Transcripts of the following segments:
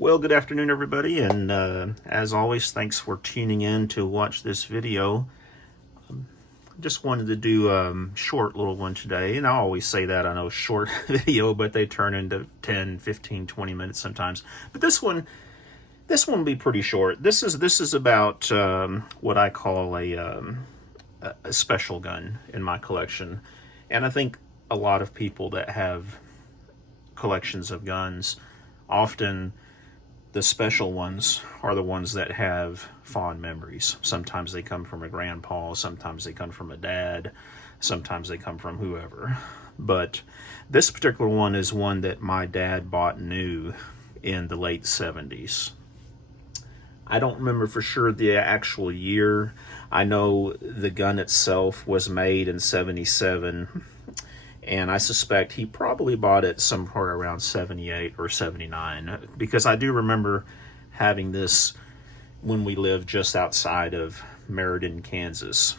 Well, good afternoon, everybody, and as always, thanks for tuning in to watch this video. Just wanted to do a short little one today, and I always say that, I know, short video, but they turn into 10, 15, 20 minutes sometimes. But this one will be pretty short. This is about what I call a special gun in my collection, and I think a lot of people that have collections of guns, often the special ones are the ones that have fond memories. Sometimes they come from a grandpa, sometimes they come from a dad, sometimes they come from whoever. But this particular one is one that my dad bought new in the late 70s. I don't remember for sure the actual year. I know the gun itself was made in 77, and I suspect he probably bought it somewhere around 78 or 79, because I do remember having this when we lived just outside of Meriden, Kansas.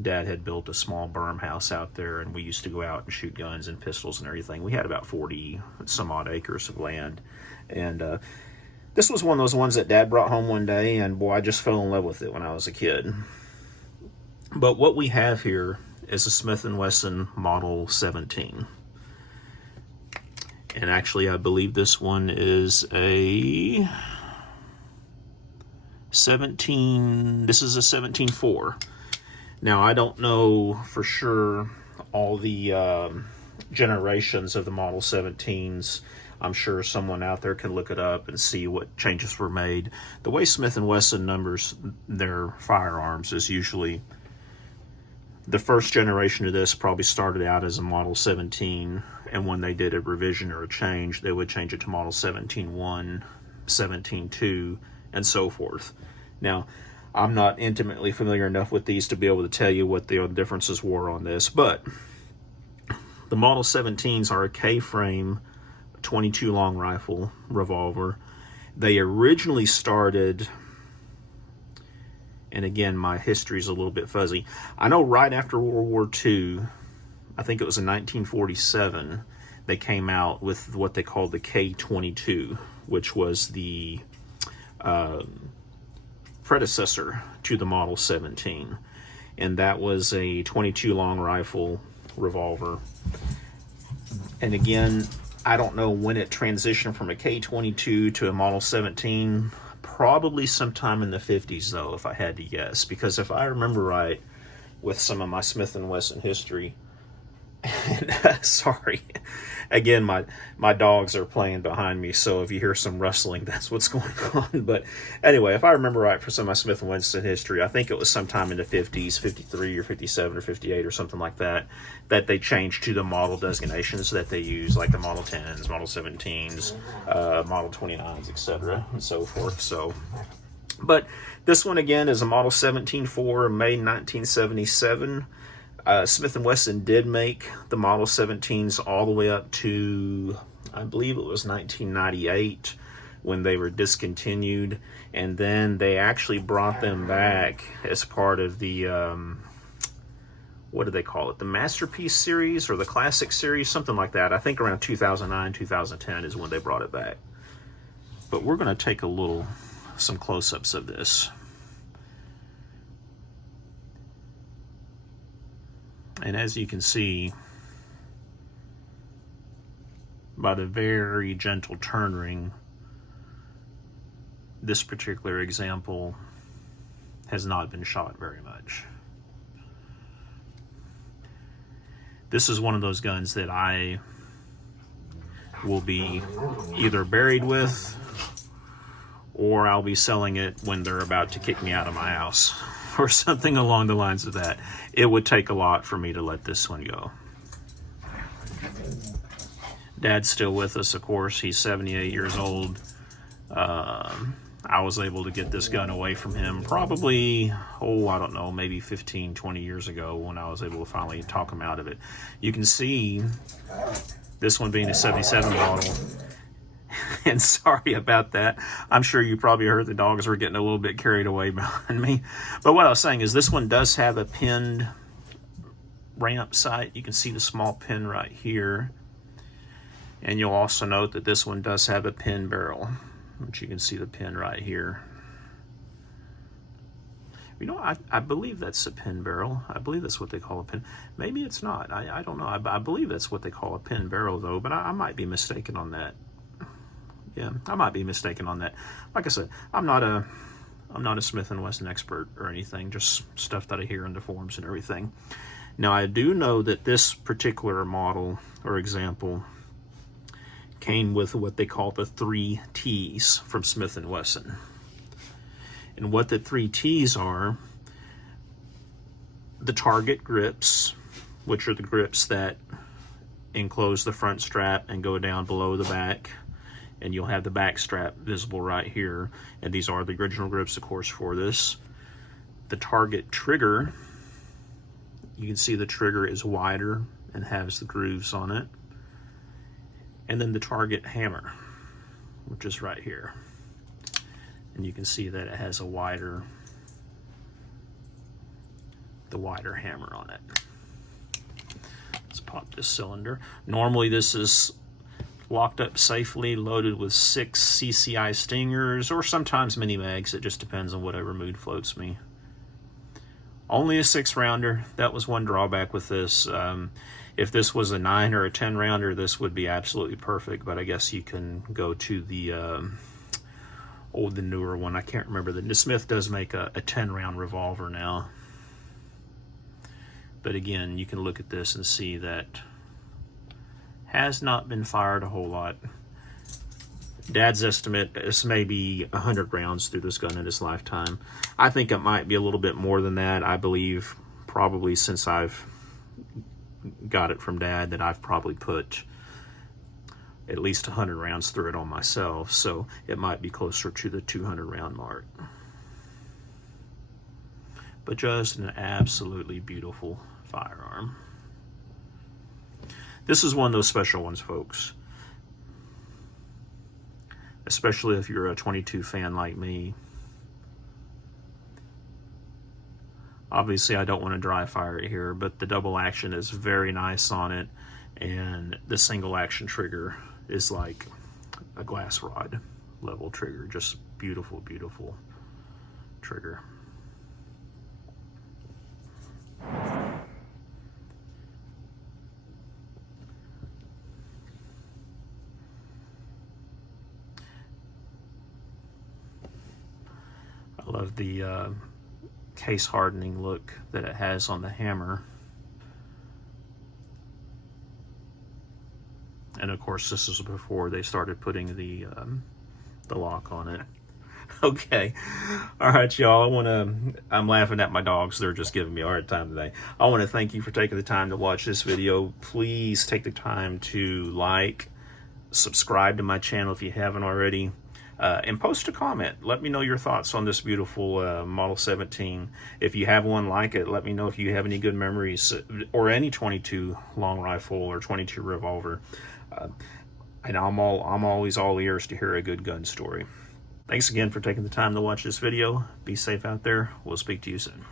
Dad had built a small berm house out there, and we used to go out and shoot guns and pistols and everything. We had about 40 some odd acres of land, and this was one of those ones that Dad brought home one day, and boy, I just fell in love with it when I was a kid. But what we have here is a Smith & Wesson Model 17. And actually, I believe this one is a 17, this is a 17.4. Now, I don't know for sure all the generations of the Model 17s. I'm sure someone out there can look it up and see what changes were made. The way Smith & Wesson numbers their firearms is usually the first generation of this probably started out as a Model 17, and when they did a revision or a change, they would change it to Model 17.1, 17.2, and so forth. Now, I'm not intimately familiar enough with these to be able to tell you what the differences were on this, but the Model 17s are a K-frame 22 long rifle revolver. They originally started, and again, my history is a little bit fuzzy. I know right after World War II, I think it was in 1947, they came out with what they called the K-22, which was the predecessor to the Model 17. And that was a 22 long rifle revolver. And again, I don't know when it transitioned from a K-22 to a Model 17. Probably sometime in the 50s, though, if I had to guess. Because if I remember right, with some of my Smith & Wesson history, and sorry, again, my dogs are playing behind me, so if you hear some rustling, that's what's going on. But anyway, if I remember right, for some of my Smith & Wesson history, I think it was sometime in the 50s, 53 or 57 or 58 or something like that, that they changed to the model designations that they use, like the Model 10s, Model 17s, Model 29s, etc., and so forth. So, but this one, again, is a Model 17.4, made in 1977. Smith & Wesson did make the Model 17s all the way up to, I believe it was 1998, when they were discontinued, and then they actually brought them back as part of the, what do they call it, the Masterpiece series or the Classic series, something like that. I think around 2009, 2010 is when they brought it back. But we're going to take some close-ups of this. And as you can see, by the very gentle turn ring, this particular example has not been shot very much. This is one of those guns that I will be either buried with, or I'll be selling it when they're about to kick me out of my house, or something along the lines of that. It would take a lot for me to let this one go. Dad's still with us, of course. He's 78 years old. I was able to get this gun away from him probably, I don't know, maybe 15, 20 years ago, when I was able to finally talk him out of it. You can see this one being a 77 model. And sorry about that. I'm sure you probably heard the dogs were getting a little bit carried away behind me. But what I was saying is this one does have a pinned ramp sight. You can see the small pin right here. And you'll also note that this one does have a pin barrel. which you can see the pin right here. You know, I believe that's a pin barrel. I believe that's what they call a pin. Maybe it's not. I don't know. I believe that's what they call a pin barrel, though, but I might be mistaken on that. Yeah, I might be mistaken on that. Like I said, I'm not a Smith & Wesson expert or anything, just stuff that I hear in the forums and everything. Now, I do know that this particular model or example came with what they call the 3 T's from Smith & Wesson. And what the 3 T's are: the target grips, which are the grips that enclose the front strap and go down below the back, and you'll have the back strap visible right here, and these are the original grips, of course, for this. The target trigger, you can see the trigger is wider and has the grooves on it. And then the target hammer, which is right here, and you can see that it has the wider hammer on it. Let's pop this cylinder. Normally this is locked up safely, loaded with 6 CCI stingers, or sometimes mini mags. It just depends on whatever mood floats me. Only a 6-rounder. That was one drawback with this. If this was a 9 or a 10-rounder, this would be absolutely perfect, but I guess you can go to the the newer one. I can't remember. The Smith does make a 10-round revolver now. But again, you can look at this and see that has not been fired a whole lot. Dad's estimate is maybe 100 rounds through this gun in his lifetime. I think it might be a little bit more than that. I believe probably since I've got it from Dad that I've probably put at least 100 rounds through it on myself, so it might be closer to the 200 round mark. But just an absolutely beautiful firearm. This is one of those special ones, folks. Especially if you're a 22 fan like me. Obviously, I don't want to dry fire it here, but the double action is very nice on it, and the single action trigger is like a glass rod level trigger. Just beautiful, beautiful trigger. I love the case hardening look that it has on the hammer. And of course, this is before they started putting the lock on it. Okay, all right, y'all. I'm laughing at my dogs. They're just giving me a hard time today. I want to thank you for taking the time to watch this video. Please take the time to like, subscribe to my channel if you haven't already, and post a comment. Let me know your thoughts on this beautiful Model 17. If you have one like it, let me know if you have any good memories, or any 22 long rifle or 22 revolver. And I'm always all ears to hear a good gun story. Thanks again for taking the time to watch this video. Be safe out there. We'll speak to you soon.